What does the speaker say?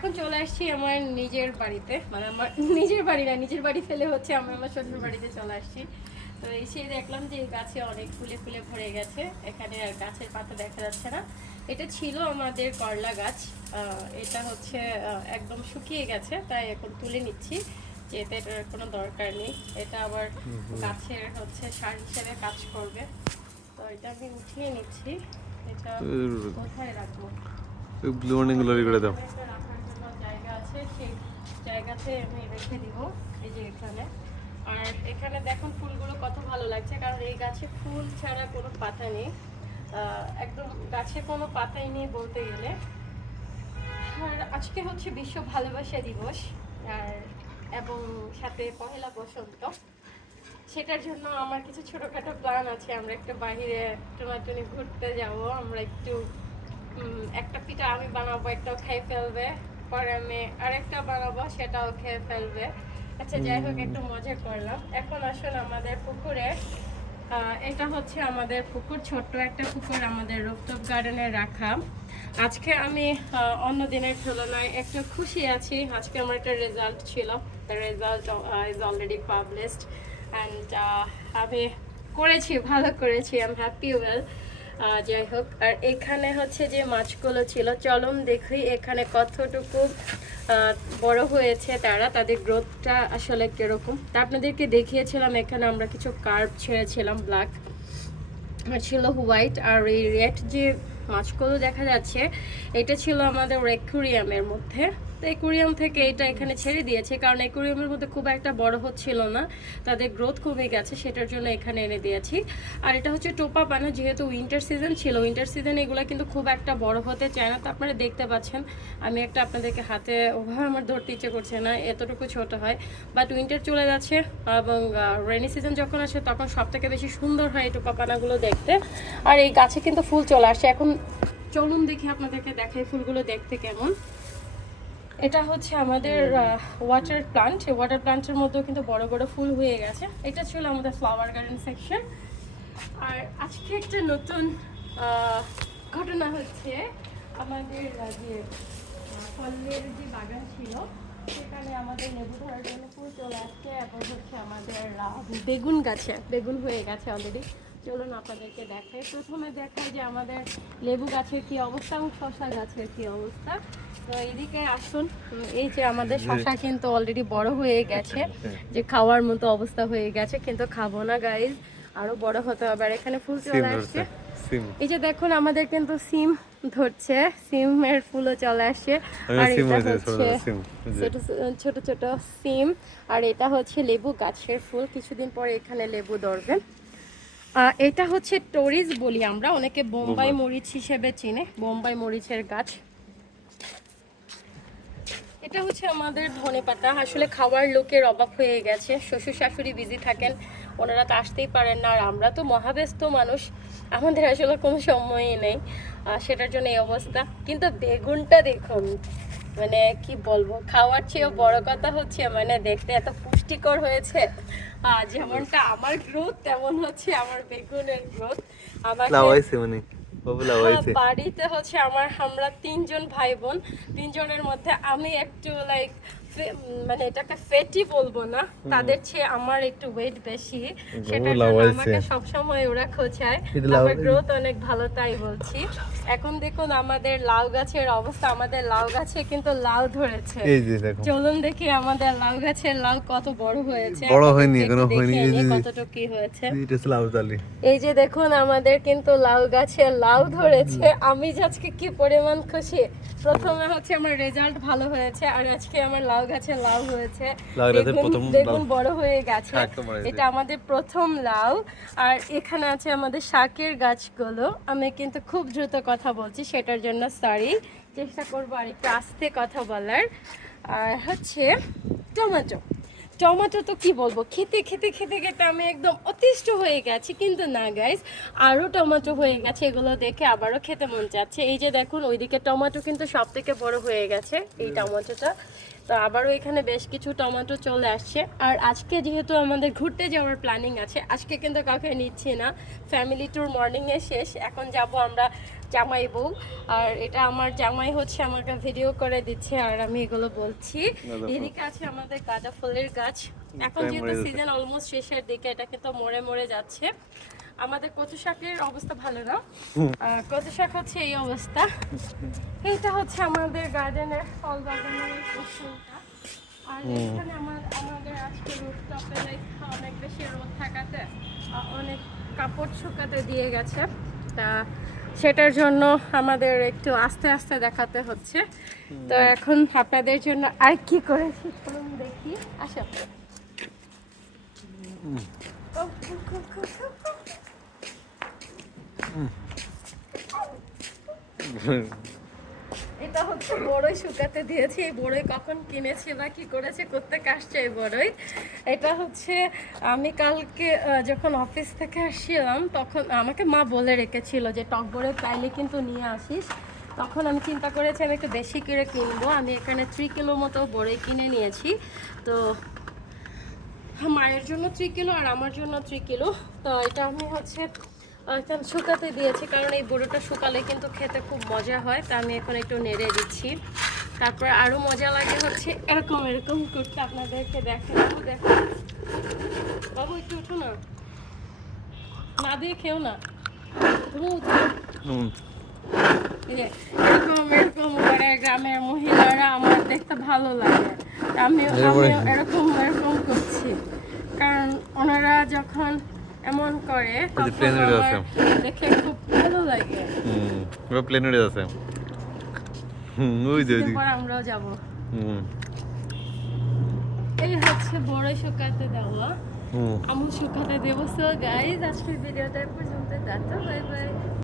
এখন চলে আসছি আমার নিজের বাড়িতে। মানে আমার নিজের বাড়ি না নিজের বাড়ি ফেলে হচ্ছে আমি আমার শ্বশুর বাড়িতে চলে আসছি। তো এসে দেখলাম যে এই গাছে অনেক ফুলে ফুলে ভরে গেছে এখানে আর গাছের পাতা দেখা যাচ্ছে না। এটা ছিল আমাদের করলা গাছ এটা হচ্ছে একদম শুকিয়ে গেছে তাই এখন তুলে নিচ্ছি যে এতে এটার কোনো দরকার নেই। এটা আবার গাছের হচ্ছে সার হিসেবে কাজ করবে। তো এটা আমি উঠিয়ে নিচ্ছি এটা কোথায় রাখব? ব্লু করে দাও একটা রাখার জন্য জায়গা আছে, সেই জায়গাতে আমি রেখে দিব, এই যে এখানে। আর এখানে দেখুন ফুলগুলো কত ভালো লাগছে, কারণ এই গাছে ফুল ছাড়া কোনো পাতা নেই। একদম গাছে কোনো পাতাই নেই বলতে গেলে। আর আজকে হচ্ছে বিশ্ব ভালোবাসা দিবস, আর এবং সাথে পহেলা বসন্ত। সেটার জন্য আমার কিছু ছোটখাটো প্ল্যান আছে, আমরা একটু বাইরে টোনাটুনি ঘুরতে যাব, আমরা একটু একটা পিঠা আমি বানাবো, একটাও খেয়ে ফেলবে। পরে আমি আরেকটা বানাবো সেটাও খেয়ে ফেলবে। আচ্ছা যাই হোক একটু মজা করলাম। এখন আসলে আমাদের পুকুরে এটা হচ্ছে আমাদের পুকুর ছোট্ট একটা পুকুর আমাদের রুফটপ গার্ডেনে রাখা। আজকে আমি অন্য দিনের তুলনায় একটু খুশি আছি। আজকে আমার একটা রেজাল্ট ছিল। Result is already published and আমি করেছি ভালো করেছি আই এম হ্যাপি ওয়েল যাই হোক, আর এখানে হচ্ছে যে মাছগুলো ছিল চলম দেখি এখানে কতটুকু বড় হয়েছে তারা, তাদের গ্রোথটা আসলে কীরকম। তা আপনাদেরকে দেখিয়েছিলাম এখানে আমরা কিছু কার্ভ ছেড়েছিলাম ব্ল্যাক ছিল হোয়াইট আর এই রেড যে মাছগুলো দেখা যাচ্ছে, এটা ছিল আমাদের অ্যাকুরিয়ামের মধ্যে। তো অ্যাকুরিয়াম থেকে এটা এখানে ছেড়ে দিয়েছে, কারণ অ্যাকুরিয়ামের মধ্যে খুব একটা বড় হচ্ছিল না। তাদের গ্রোথ কমে গেছে, সেটার জন্য এখানে এনে দিয়েছি। আর এটা হচ্ছে টোপা পানা, যেহেতু উইন্টার সিজন ছিল উইন্টার সিজনে এগুলো কিন্তু খুব একটা বড় হতে চায় না। তো আপনারা দেখতে পাচ্ছেন, আমি একটা আপনাদেরকে হাতে ওভাবে আমার ধরতে ইচ্ছে করছে না, এতটুকু ছোট হয়। বাট উইন্টার চলে যাচ্ছে, এবং রেনি সিজন যখন আসে, তখন সব থেকে বেশি সুন্দর হয় এই টোপা পানাগুলো দেখতে। আর এই গাছে কিন্তু ফুল চলে আসে। এখন চলুন দেখি আপনাদেরকে দেখাই ফুলগুলো দেখতে কেমন। এটা হচ্ছে আমাদের ওয়াটার প্লান্ট ওয়াটার প্লান্টের মধ্যেও কিন্তু বড় বড় ফুল হয়ে গেছে। এটা ছিল আমাদের ফ্লাওয়ার গার্ডেন সেকশন আর আজকে একটা নতুন ঘটনা হচ্ছে আমাদের যে ফলের যে বাগান ছিল, সেখানে আমাদের লেবু ধরার জন্য ফুল চলে আসছে। এবং হচ্ছে আমাদের বেগুন গাছে, বেগুন হয়ে গেছে অলরেডি চলুন আপনাদেরকে দেখাই। প্রথমে দেখাই যে আমাদের লেবু গাছের কি অবস্থা এবং শশা গাছের কি অবস্থা। তো এদিকে আসুন। এই যে আমাদের শশা কিন্তু অলরেডি বড় হয়ে গেছে। যে খাওয়ার মতো অবস্থা হয়ে গেছে কিন্তু খাব না গাইজ আরও বড় হতে হবে। আর এখানে ফুল সিম চলে আসছে। এই যে দেখুন আমাদের কিন্তু সিম ধরছে। সিমের ফুলও চলে আসছে। আর এটা হচ্ছে। ছোট ছোট সিম। আর এটা হচ্ছে লেবু গাছের ফুল। কিছুদিন পরে এখানে লেবু ধরবে। এটা হচ্ছে টরিস বলি আমরা অনেকে বোম্বাই মরিচ হিসেবে চিনে বোম্বাই মরিচের গাছ। এটা হচ্ছে আমাদের ধনে পাতা। আসলে খাওয়ার লোকের অভাব হয়ে গেছে শ্বশুর শাশুড়ি বিজি থাকেন ওনারা তো আসতেই পারেন না আর আমরা তো মহাব্যস্ত মানুষ আমাদের আসলে কোনো সময়ই নেই সেটার জন্য এই অবস্থা। কিন্তু বেগুনটা দেখুন মানে কি বলব খাওয়ার চেয়েও বড় কথা হচ্ছে মানে দেখতে এত পুষ্টিকর হয়েছে। আর যেমনটা আমার গ্রোথ তেমন হচ্ছে আমার বেগুনের গ্রোথ আমার মানে হ্যাঁ, বাড়িতে হচ্ছে আমার আমরা তিনজন ভাই বোন তিনজনের মধ্যে আমি একটু লাইক মানে এটাকে ফেটি বলব না তাদের চেয়ে আমার একটু ওয়েট বেশি সেটার জন্য লাউয়াইছে। আমাকে সবসময় ওরা খোঁচায়। আমার গ্রোথ অনেক ভালো তাই বলছি। এখন দেখুন আমাদের লাউ গাছের অবস্থা আমাদের লাউ গাছে কিন্তু লাউ ধরেছে। চলুন দেখি আমাদের লাউ গাছের লাউ কত বড় হয়েছে। বড় হয়নি, এখনও হয়নি, এই যে- কতটুকু কি হয়েছে। এই যে দেখুন আমাদের কিন্তু লাউ গাছে লাউ ধরেছে। আমি যে আজকে কি পরিমাণ খুশি। প্রথমে হচ্ছে আমার রেজাল্ট ভালো হয়েছে আর আজকে আমার লাউ গাছে লাউ হয়েছে। লাউ গাছের বেগুন-। বড় হয়ে গেছে। এটা আমাদের প্রথম লাউ। আর এখানে আছে আমাদের শাকের গাছগুলো। আমি কিন্তু খুব দ্রুত কথা বলছি সেটার জন্য সরি চেষ্টা করব আর একটু আস্তে কথা বলার। আর হচ্ছে টমেটো। টমেটো তো কি বলব? খেতে খেতে খেতে খেতে আমি একদম অতিষ্ঠ হয়ে গেছি। কিন্তু না গাইস আরও টমেটো হয়ে গেছে। এগুলো দেখে আবারও খেতে মন চাচ্ছে। এই যে দেখুন ওইদিকে টমেটো কিন্তু সব থেকে বড় হয়ে গেছে। এই টমেটোটা। তো আবারও এখানে বেশ কিছু টমেটো চলে আসছে। আর আজকে যেহেতু আমাদের ঘুরতে যাওয়ার প্ল্যানিং আছে আজকে কিন্তু কাউকে নিচ্ছি না। ফ্যামিলি ট্যুর মর্নিংয়ে শেষ এখন যাব আমরা জামাই বউ। আর এটা আমার জামাই হচ্ছে আমাকে ভিডিও করে দিচ্ছে আর আমি এগুলো বলছি। এদিকে আছে আমাদের গাঁদা ফুলের গাছ। এখন যেহেতু সিজন অলমোস্ট শেষের দিকে এটা কিন্তু মরে মরে যাচ্ছে। আমাদের কচু শাকের অবস্থা ভালো না? কচু শাক হচ্ছে এই অবস্থা। এইটা হচ্ছে আমাদের গার্ডেনের ফল বাগানের ফসলটা আর এখানে আমার আমাদের আজকে রোদটাপে লাইক অনেক বেশি রোদ থাকাতে অনেক কাপড় শুকাতে দিয়ে গেছে। তা সেটার জন্য আমাদের একটু আস্তে আস্তে দেখাতে হচ্ছে। তো এখন আপনাদের জন্য আর কি করেছি চলুন দেখি। আসো। এটা হচ্ছে বড়ই শুকাতে দিয়েছি। এই বড়ই কখন কিনেছি বা কি করেছে করতে আসছে এই বড়ই? এটা হচ্ছে আমি কালকে যখন অফিস থেকে আসছিলাম, তখন আমাকে মা বলে রেখেছিল যে, টক বড়ই চাইলে কিন্তু নিয়ে আসিস। তখন আমি চিন্তা করেছি, আমি একটু বেশি করে কিনবো। আমি এখানে থ্রি কিলো মতো বড়ই কিনে নিয়েছি। তো মায়ের জন্য থ্রি কিলো আর আমার জন্য থ্রি কিলো তো এটা আমি হচ্ছে এখন শুকাতে দিয়েছি? কারণ এই বড়োটা শুকালে কিন্তু খেতে খুব মজা হয়। তা আমি এখন একটু নেড়ে দিচ্ছি। তারপর আরও মজা লাগে হচ্ছে এরকম এরকম করতে আপনাদেরকে দেখেন বাবু দেখো। বাবু একটু উঠো না। না দিয়ে খেও না। তুমি উঠো। এরকম এরকম করে গ্রামের মহিলারা আমার দেখতে ভালো লাগে। আমি আমি এরকম এরকম করছি। কারণ ওনারা যখন এমন করে plane উড়ে আছে। দেখে খুব ভালো লাগে। হুম প্লেন উড়ে আছে। হুম ওই যে আমরাও যাব। হুম। এই হচ্ছে বড় শুকাতে দেওয়া। হুম। আমুল শুকাতে দেবো। সো গাইজ আজকের ভিডিওটা পর্যন্ত। Tata bye bye.